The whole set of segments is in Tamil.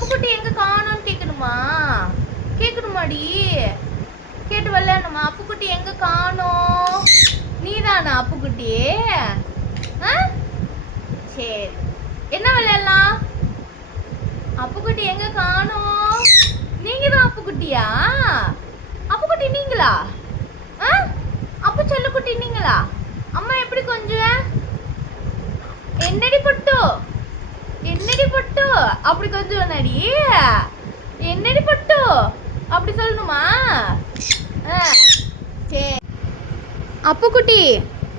அப்புக்குட்டி எங்க காணோம்னு கேட்கணுமா? கேட்கணுமாடி? கேட்டு விளையாடணுமா? அப்புக்குட்டி எங்க காணோம்? நீதானா அப்புக்குட்டி? சரி, என்ன விளையாடலாம்? அப்புக்குட்டி எங்க காணோம்? நீங்க தான் அப்புக்குட்டியா? அப்புக்குட்டி நீங்களா? அப்பு செல்லுக்குட்டி நீங்களா? அம்மா எப்படி கொஞ்சம்? என்னடி பட்டு? என்னடி பட்டு அப்படி கொஞ்சம் நடி? என்னடி பட்டு அப்படி சொல்லணுமா? சரி. அப்புக்குட்டி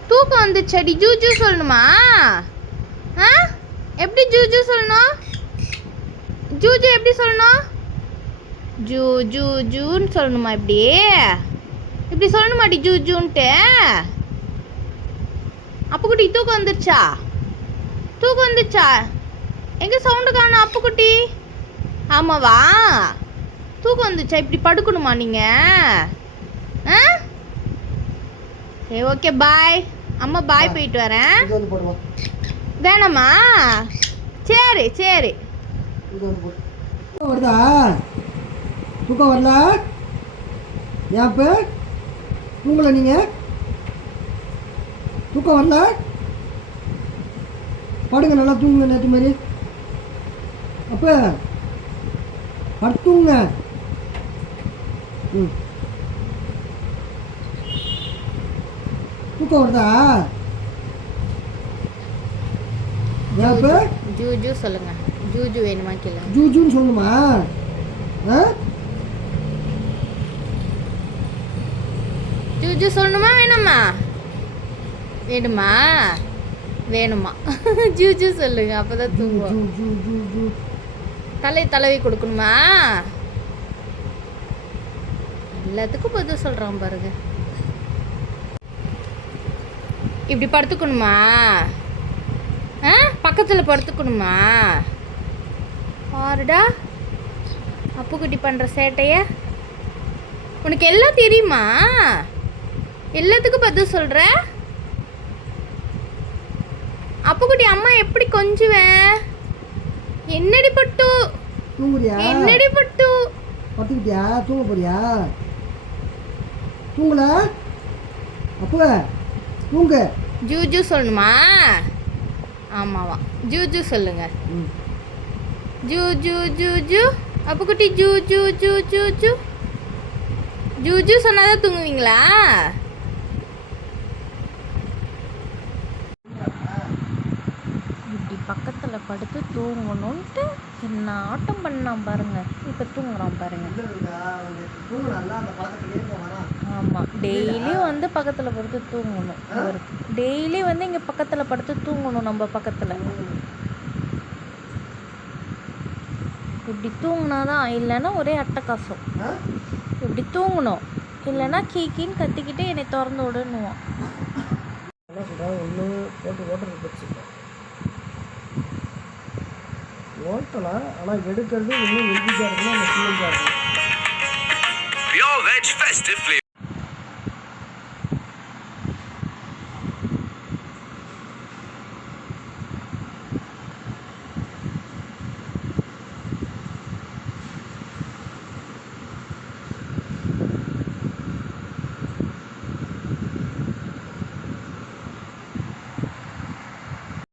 தூக்கம் வந்துச்சடி, ஜூஜூ சொல்லணுமா? எப்படி ஜூஜூ சொல்லணும்? ஜூஜூ எப்படி சொல்லணும்? ஜூ ஜூ ஜூன்னு சொல்லணுமா? இப்படி இப்படி சொல்லணுமாடி ஜூஜூன்ட்டு? அப்புக்குட்டி தூக்கம் வந்துருச்சா? தூக்கம் வந்துச்சா? எங்க சவுண்டு காணும் அப்புக்குட்டி? ஆமாவா? தூக்கம் வந்துச்சா? இப்படி படுக்கணுமா நீங்க? சரி, ஓகே, பாய். அம்மா பாய், போயிட்டு வரேன். வேணாமா? சரி சரி. வருதா? தூக்கம் வரல? ஏப்ப தூங்கல நீங்க? தூக்கம் வரல? படுங்க, நல்லா தூங்குங்க நேற்று மாதிரி. அப்ப படுத்துங்க. தூக்கம் வருதா? ஜூஜூ சொல்லுங்க. ஜூஜூ வேணுமா கேளுங்க. ஜூஜூன்னு சொல்லணுமா? ஜூஜூ சொல்லணுமா வேணுமா? வேணுமா? வேணுமா? ஜூஜூ சொல்லுங்க, அப்பதான் தூங்குவோம். தலவி கொடுக்கணுமா? எல்லாத்துக்கும் பதில் சொல்றான் பாருங்க. இப்படி படுத்துக்கணுமா? பக்கத்தில் படுத்துக்கணுமா? பாருடா அப்புக்குட்டி பண்ணுற சேட்டைய. உனக்கு எல்லாம் தெரியுமா? எல்லாத்துக்கும் பதில் சொல்கிற? அப்புக்குட்டி அம்மா எப்படி கொஞ்சுவேன்? என்னடி பட்டு? என்னடி பட்டு? படுத்துக்கிட்டியா? தூங்க போறியா? தூங்கல? அப்போ தூங்க. ஜூஜூ சொல்லணுமா? ஆமாவா, ஜூஜூ சொல்லுங்க. ஜூ ஜூ ஜூ ஜூ. அப்புக்குட்டி ஜூ ஜூ ஜூ ஜூ ஜூ. ஜூஜூ சொன்னாதான் தூங்குவீங்களா? இப்படி பக்கத்தில் படுத்து தூங்கணுன்ட்டு என்ன ஆட்டம் பண்ணான் பாருங்க. இப்போ தூங்குறான் பாருங்க. ஆமாம், டெய்லியும் வந்து பக்கத்தில் படுத்து தூங்கணும். அவருக்கு டெய்லி வந்து இங்கே பக்கத்தில் படுத்து தூங்கணும். நம்ம பக்கத்தில் இப்படி தூங்கினாதான், இல்லைன்னா ஒரே அட்டகாசம். இப்படி தூங்கணும், இல்லைன்னா கீக்கின்னு கத்திக்கிட்டு என்னை திறந்து விடணுவான். ஓட்டலாம், ஆனால் எடுக்கிறது இன்னும் வெஜ்ஜாக இருக்குன்னா அந்த